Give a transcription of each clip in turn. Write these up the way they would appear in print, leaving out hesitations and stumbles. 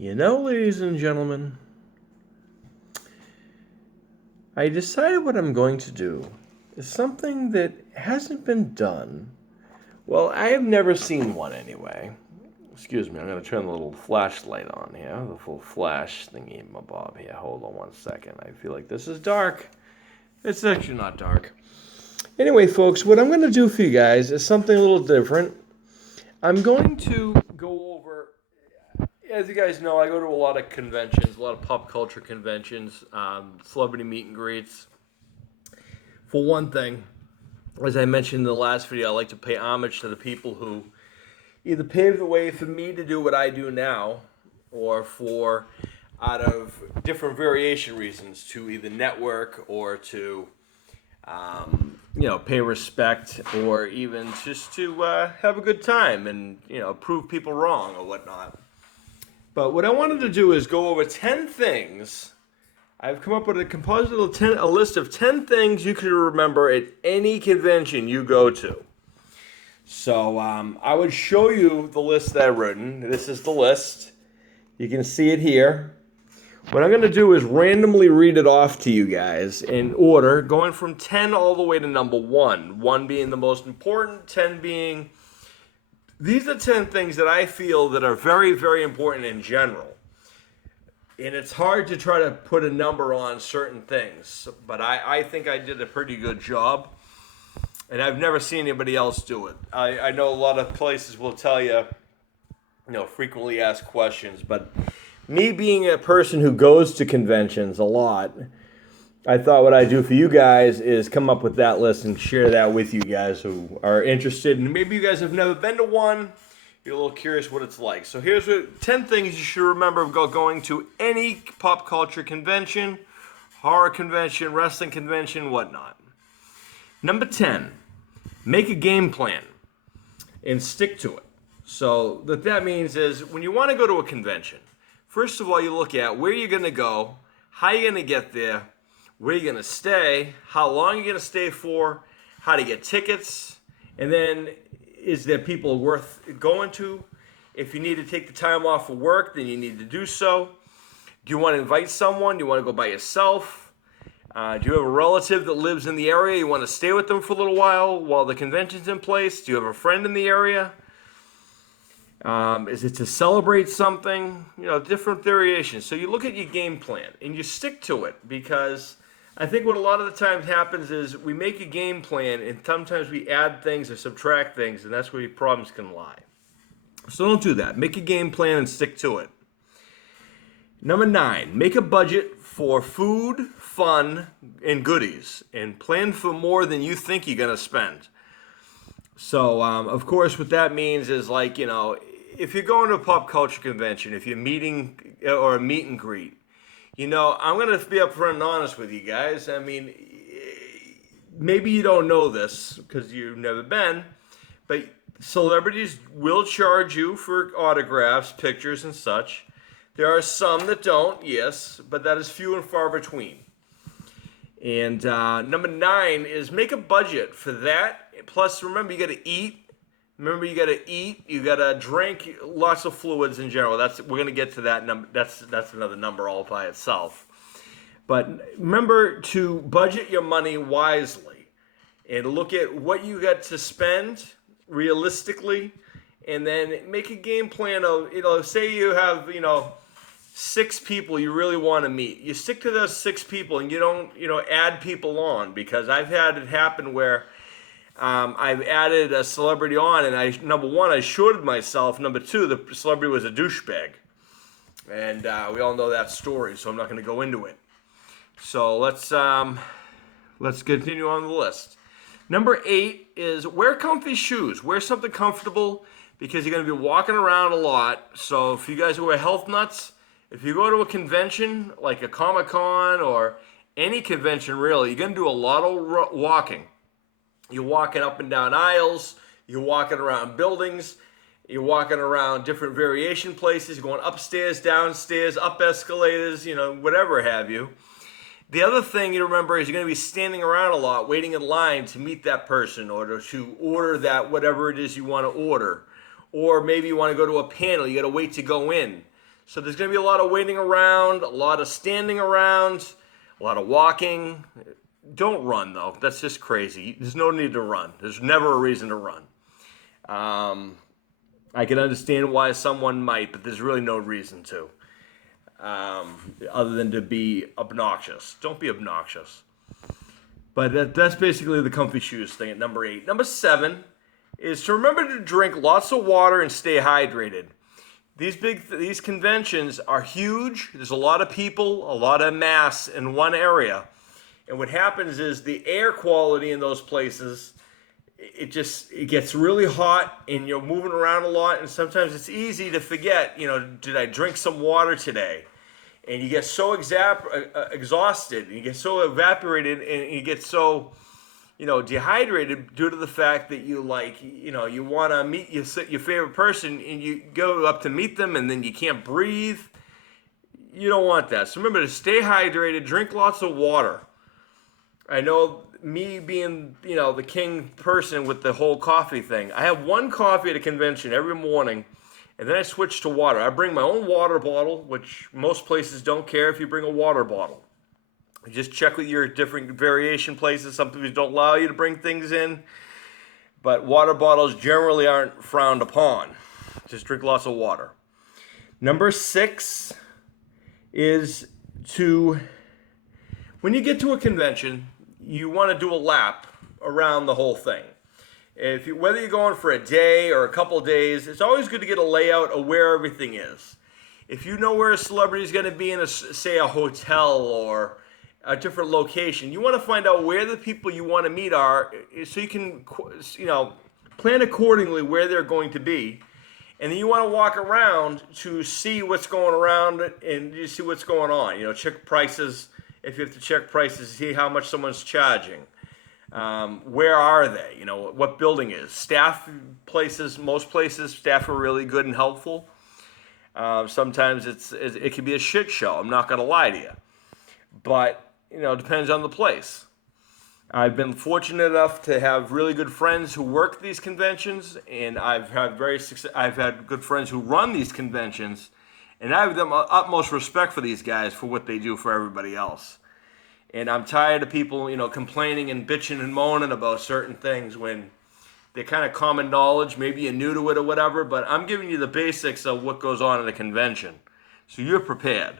You know, ladies and gentlemen, I decided what I'm going to do is something that hasn't been done. Well, I have never seen one anyway. Excuse me, I'm going to turn the little flashlight on here, the full flash thingy bob here. Hold on one second. I feel like this is dark. It's actually not dark. Anyway, folks, what I'm going to do for you guys is something a little different. I'm going to go over, as you guys know, I go to a lot of conventions, a lot of pop culture conventions, celebrity meet and greets. For one thing, as I mentioned in the last video, I like to pay homage to the people who either paved the way for me to do what I do now, or for out of different variation reasons to either network or to pay respect, or even just to have a good time and prove people wrong or whatnot. But what I wanted to do is go over 10 things. I've come up with a list of 10 things you can remember at any convention you go to. So I would show you the list that I've written. This is the list. You can see it here. What I'm going to do is randomly read it off to you guys in order, going from 10 all the way to number 1. 1 being the most important, 10 being... These are 10 things that I feel that are very, very important in general. And it's hard to try to put a number on certain things, but I think I did a pretty good job. And I've never seen anybody else do it. I know a lot of places will tell you, frequently asked questions, but me being a person who goes to conventions a lot, I thought what I'd do for you guys is come up with that list and share that with you guys who are interested. And maybe you guys have never been to one. You're a little curious what it's like. So here's 10 things you should remember about going to any pop culture convention, horror convention, wrestling convention, whatnot. Number 10, make a game plan and stick to it. So what that means is when you want to go to a convention, first of all, you look at where you're going to go, how you're going to get there, where you're going to stay, how long you're going to stay for, how to get tickets, and then is there people worth going to? If you need to take the time off of work, then you need to do so. Do you want to invite someone? Do you want to go by yourself? Do you have a relative that lives in the area? You want to stay with them for a little while the convention's in place? Do you have a friend in the area? Is it to celebrate something? Different variations. So you look at your game plan and you stick to it, because I think what a lot of the times happens is we make a game plan and sometimes we add things or subtract things, and that's where your problems can lie. So don't do that. Make a game plan and stick to it. Number 9, make a budget for food, fun, and goodies, and plan for more than you think you're going to spend. So, of course, what that means is if you're going to a pop culture convention, if you're meeting or a meet and greet, I'm going to be upfront and honest with you guys. I mean, maybe you don't know this because you've never been, but celebrities will charge you for autographs, pictures, and such. There are some that don't, yes, but that is few and far between. And number 9 is make a budget for that. Plus, remember, you got to eat. You got to drink lots of fluids in general. We're going to get to that number. That's another number all by itself. But remember to budget your money wisely and look at what you got to spend realistically, and then make a game plan of, say you have, 6 people you really want to meet. You stick to those 6 people and you don't, add people on, because I've had it happen where I've added a celebrity on, and number 1, I shorted myself. Number 2, the celebrity was a douchebag. And we all know that story, so I'm not going to go into it. So let's continue on the list. Number 8 is wear comfy shoes. Wear something comfortable, because you're going to be walking around a lot. So if you guys who are health nuts, if you go to a convention like a Comic-Con or any convention really, you're going to do a lot of walking. You're walking up and down aisles, you're walking around buildings, you're walking around different variation places, you're going upstairs, downstairs, up escalators, whatever have you. The other thing you remember is you're going to be standing around a lot, waiting in line to meet that person or to order that whatever it is you want to order. Or maybe you want to go to a panel, you got to wait to go in. So there's going to be a lot of waiting around, a lot of standing around, a lot of walking. Don't run, though. That's just crazy. There's no need to run. There's never a reason to run. I can understand why someone might, but there's really no reason to, other than to be obnoxious. Don't be obnoxious. But that's basically the comfy shoes thing at number 8. Number 7 is to remember to drink lots of water and stay hydrated. These conventions are huge. There's a lot of people, a lot of mass in one area. And what happens is the air quality in those places, it gets really hot and you're moving around a lot. And sometimes it's easy to forget, did I drink some water today? And you get so exhausted and you get so evaporated and you get so dehydrated due to the fact that you want to meet your favorite person and you go up to meet them and then you can't breathe. You don't want that. So remember to stay hydrated, drink lots of water. I know me being, the king person with the whole coffee thing. I have one coffee at a convention every morning and then I switch to water. I bring my own water bottle, which most places don't care if you bring a water bottle. Just check with your different variation places. Some places don't allow you to bring things in, but water bottles generally aren't frowned upon. Just drink lots of water. Number 6 is when you get to a convention, you want to do a lap around the whole thing. Whether you're going for a day or a couple of days, it's always good to get a layout of where everything is. If you know where a celebrity is going to be in say a hotel or a different location, you want to find out where the people you want to meet are, so you can, plan accordingly where they're going to be. And then you want to walk around to see what's going around and you see what's going on. Check prices. If you have to check prices, see how much someone's charging. Where are they? What building is. Most places, staff are really good and helpful. Sometimes it can be a shit show. I'm not going to lie to you. But, it depends on the place. I've been fortunate enough to have really good friends who work these conventions, and I've had good friends who run these conventions, and I have the utmost respect for these guys for what they do for everybody else. And I'm tired of people, complaining and bitching and moaning about certain things when they're kind of common knowledge. Maybe you're new to it or whatever, but I'm giving you the basics of what goes on at a convention, so you're prepared.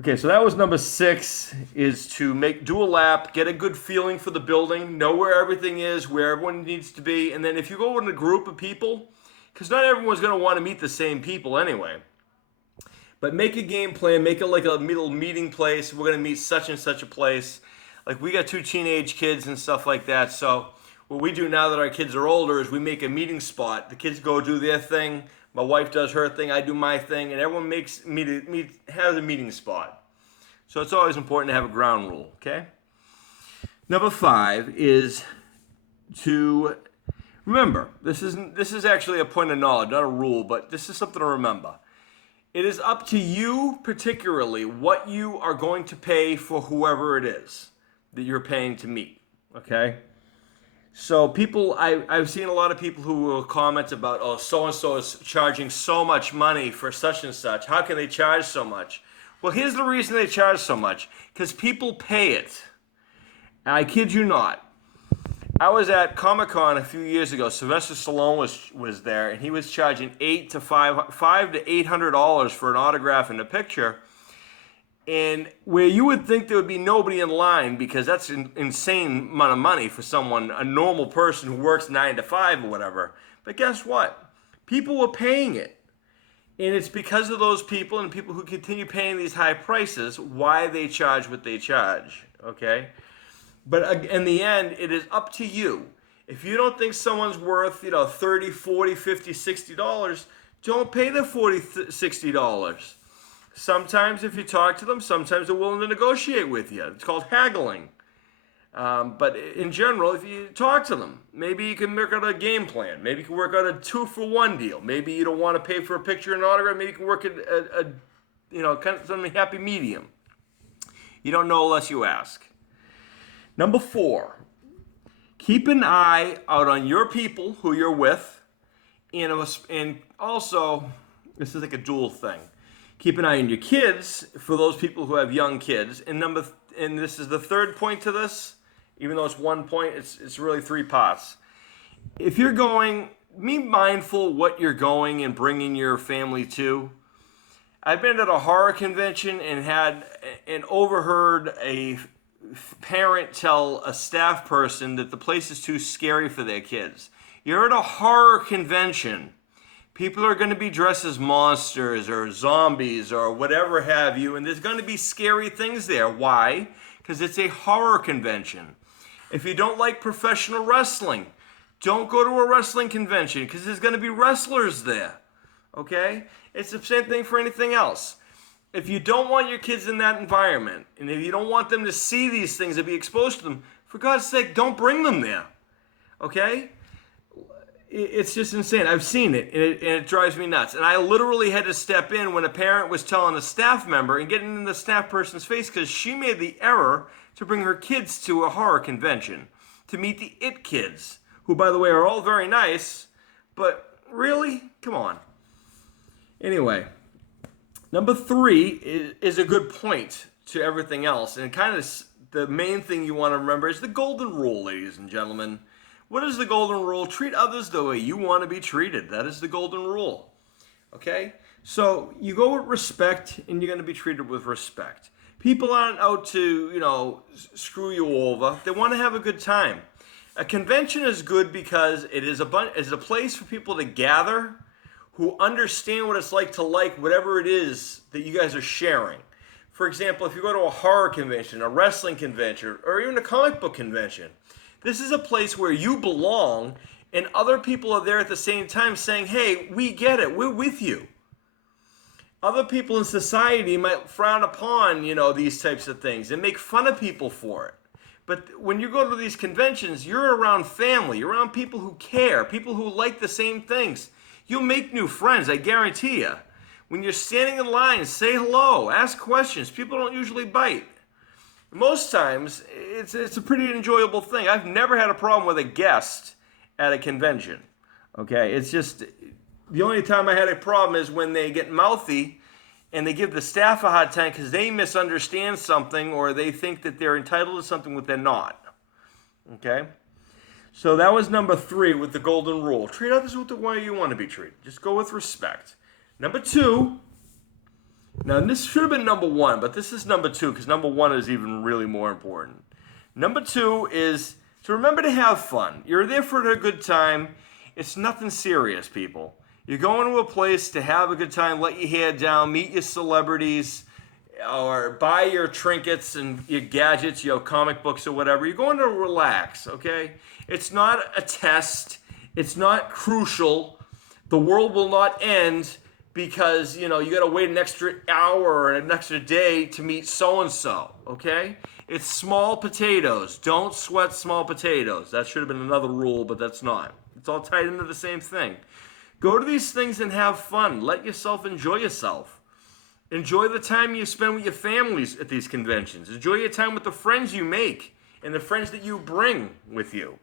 Okay, so that was number 6, is to do a lap, get a good feeling for the building, know where everything is, where everyone needs to be, and then if you go in a group of people, because not everyone's going to want to meet the same people anyway, but make a game plan, make it like a little meeting place. We're going to meet such and such a place. Like we got 2 teenage kids and stuff like that, so what we do now that our kids are older is we make a meeting spot. The kids go do their thing. My wife does her thing, I do my thing, and everyone has a meeting spot. So it's always important to have a ground rule, okay? Number 5 is to remember, this is actually a point of knowledge, not a rule, but this is something to remember. It is up to you particularly what you are going to pay for whoever it is that you're paying to meet, okay? So I've seen a lot of people who will comment about, oh, so-and-so is charging so much money for such and such. How can they charge so much? Well, here's the reason they charge so much. Because people pay it. I kid you not. I was at Comic-Con a few years ago. Sylvester Stallone was there, and he was charging $500 to $800 for an autograph and a picture. And where you would think there would be nobody in line, because that's an insane amount of money for someone, a normal person who works 9 to 5 or whatever. But guess what? People were paying it. And it's because of those people and people who continue paying these high prices why they charge what they charge, okay? But in the end, it is up to you. If you don't think someone's worth, $30, $40, $50, $60, don't pay the $40, $60. Sometimes if you talk to them, sometimes they're willing to negotiate with you. It's called haggling. But in general, if you talk to them, maybe you can work out a game plan. Maybe you can work out a 2-for-1 deal. Maybe you don't want to pay for a picture and autograph. Maybe you can work kind of some happy medium. You don't know unless you ask. Number 4, keep an eye out on your people who you're with, and also, This is like a dual thing. Keep an eye on your kids for those people who have young kids. And this is the third point to this. Even though it's 1 point, it's really 3 parts. If you're going, be mindful what you're going and bringing your family to. I've been at a horror convention and overheard a parent tell a staff person that the place is too scary for their kids. You're at a horror convention. People are going to be dressed as monsters or zombies or whatever have you, and there's going to be scary things there. Why? Because it's a horror convention. If you don't like professional wrestling, don't go to a wrestling convention because there's going to be wrestlers there. Okay? It's the same thing for anything else. If you don't want your kids in that environment, and if you don't want them to see these things and be exposed to them, for God's sake, don't bring them there. Okay? It's just insane. I've seen it, and it drives me nuts. And I literally had to step in when a parent was telling a staff member and getting in the staff person's face because she made the error to bring her kids to a horror convention to meet the IT kids, who, by the way, are all very nice, but really? Come on. Anyway, number 3 is a good point to everything else, and kind of the main thing you want to remember is the golden rule, ladies and gentlemen. What is the golden rule? Treat others the way you want to be treated. That is the golden rule. Okay? So you go with respect, and you're going to be treated with respect. People aren't out to, screw you over. They want to have a good time. A convention is good because it is a place for people to gather who understand what it's like whatever it is that you guys are sharing. For example, if you go to a horror convention, a wrestling convention, or even a comic book convention, this is a place where you belong and other people are there at the same time saying, hey, we get it, we're with you. Other people in society might frown upon, these types of things and make fun of people for it. But when you go to these conventions, you're around family, you're around people who care, people who like the same things. You'll make new friends, I guarantee you. When you're standing in line, say hello, ask questions. People don't usually bite. Most times, it's a pretty enjoyable thing. I've never had a problem with a guest at a convention. Okay, it's just, the only time I had a problem is when they get mouthy and they give the staff a hard time because they misunderstand something or they think that they're entitled to something that they're not. Okay? So that was number 3 with the golden rule. Treat others with the way you want to be treated. Just go with respect. Number 2, now this should have been number 1, but this is number 2 because number 1 is even really more important. Number 2 is to remember to have fun. You're there for a good time. It's nothing serious, people. You're going to a place to have a good time, let your hair down, meet your celebrities, or buy your trinkets and your gadgets, comic books or whatever. You're going to relax, okay? It's not a test. It's not crucial. The world will not end because, you got to wait an extra hour or an extra day to meet so-and-so, okay? It's small potatoes. Don't sweat small potatoes. That should have been another rule, but that's not. It's all tied into the same thing. Go to these things and have fun. Let yourself enjoy yourself. Enjoy the time you spend with your families at these conventions. Enjoy your time with the friends you make and the friends that you bring with you.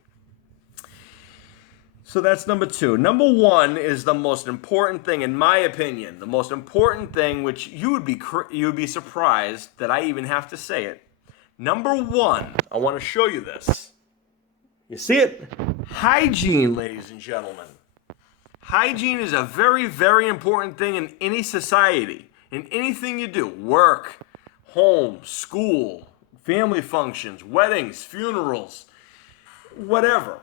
So that's number 2. Number 1 is the most important thing, in my opinion. The most important thing, which you would be surprised that I even have to say it. Number 1, I want to show you this. You see it? Hygiene, ladies and gentlemen. Hygiene is a very, very important thing in any society, in anything you do. Work, home, school, family functions, weddings, funerals, whatever.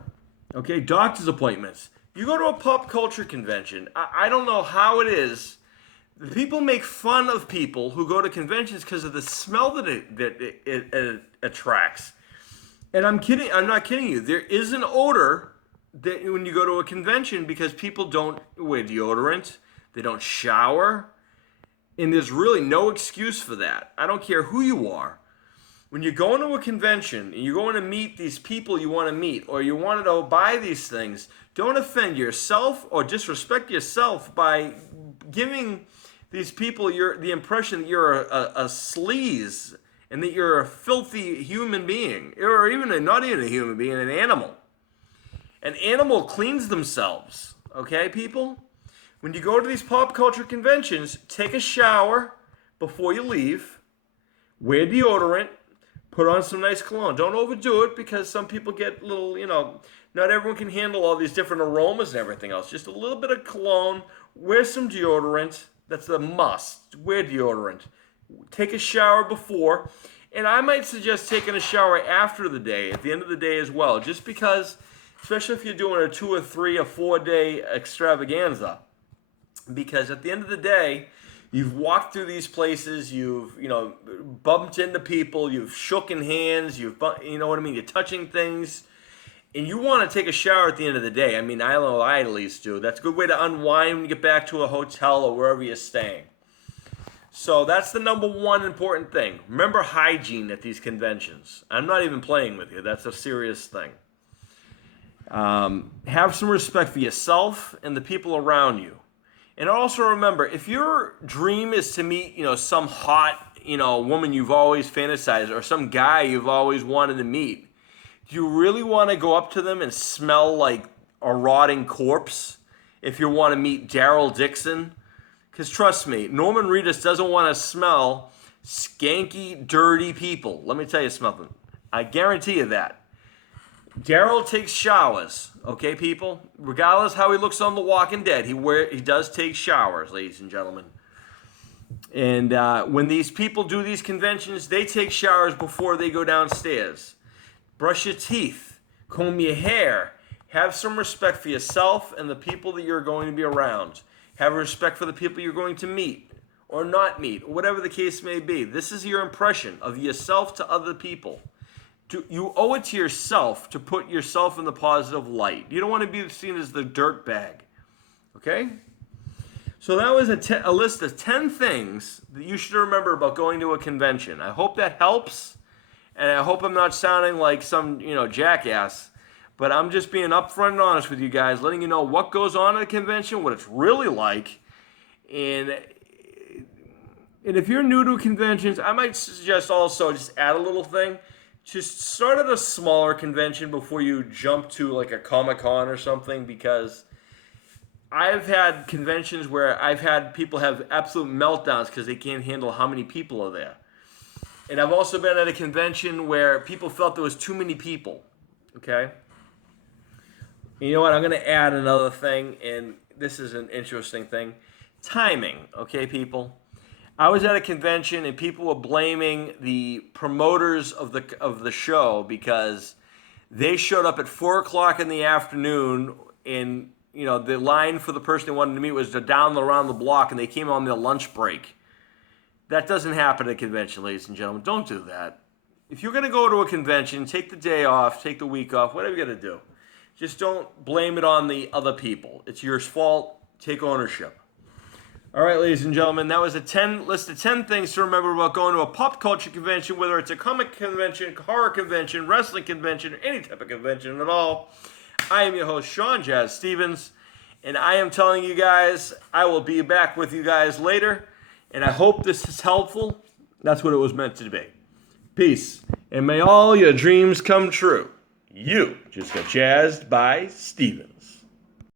Okay, doctor's appointments. You go to a pop culture convention, I don't know how it is. People make fun of people who go to conventions because of the smell that it attracts. And I'm not kidding you. There is an odor that when you go to a convention because people don't wear deodorant, they don't shower, and there's really no excuse for that. I don't care who you are. When you're going to a convention and you're going to meet these people you want to meet or you want to buy these things, don't offend yourself or disrespect yourself by giving these people the impression that you're a sleaze and that you're a filthy human being, or even not even a human being, an animal. An animal cleans themselves, okay, people? When you go to these pop culture conventions, take a shower before you leave, wear deodorant, put on some nice cologne. Don't overdo it because some people get a little, not everyone can handle all these different aromas and everything else. Just a little bit of cologne, wear some deodorant. That's a must. Wear deodorant. Take a shower before. And I might suggest taking a shower after the day, at the end of the day as well, just because, especially if you're doing a 2 or 3 or 4 day extravaganza, because at the end of the day, you've walked through these places, you've, bumped into people, you've shooken hands, you know what I mean, you're touching things, and you want to take a shower at the end of the day. I mean, I know I at least do. That's a good way to unwind when you get back to a hotel or wherever you're staying. So that's the number one important thing. Remember hygiene at these conventions. I'm not even playing with you. That's a serious thing. Have some respect for yourself and the people around you. And also remember, if your dream is to meet, some hot, woman you've always fantasized or some guy you've always wanted to meet, do you really want to go up to them and smell like a rotting corpse if you want to meet Daryl Dixon? Because trust me, Norman Reedus doesn't want to smell skanky, dirty people. Let me tell you something. I guarantee you that. Daryl takes showers, okay, people? Regardless how he looks on The Walking Dead, he does take showers, ladies and gentlemen. And when these people do these conventions, they take showers before they go downstairs. Brush your teeth, comb your hair, have some respect for yourself and the people that you're going to be around. Have respect for the people you're going to meet or not meet, or whatever the case may be. This is your impression of yourself to other people. You owe it to yourself to put yourself in the positive light. You don't want to be seen as the dirt bag. Okay? So that was a list of 10 things that you should remember about going to a convention. I hope that helps, and I hope I'm not sounding like some, jackass. But I'm just being upfront and honest with you guys, letting you know what goes on at a convention, what it's really like. And if you're new to conventions, I might suggest also just add a little thing. Just start at a smaller convention before you jump to like a Comic-Con or something, because I've had conventions where I've had people have absolute meltdowns because they can't handle how many people are there. And I've also been at a convention where people felt there was too many people, okay? You know what? I'm going to add another thing, and this is an interesting thing. Timing, okay, people? I was at a convention, and people were blaming the promoters of the show because they showed up at 4 o'clock in the afternoon, and the line for the person they wanted to meet was around the block, and they came on their lunch break. That doesn't happen at a convention, ladies and gentlemen. Don't do that. If you're going to go to a convention, take the day off, take the week off, whatever you're going to do. Just don't blame it on the other people. It's your fault. Take ownership. All right, ladies and gentlemen, that was a list of 10 things to remember about going to a pop culture convention, whether it's a comic convention, horror convention, wrestling convention, or any type of convention at all. I am your host, Sean Jazz Stevens, and I am telling you guys, I will be back with you guys later, and I hope this is helpful. That's what it was meant to be. Peace, and may all your dreams come true. You just got jazzed by Steven.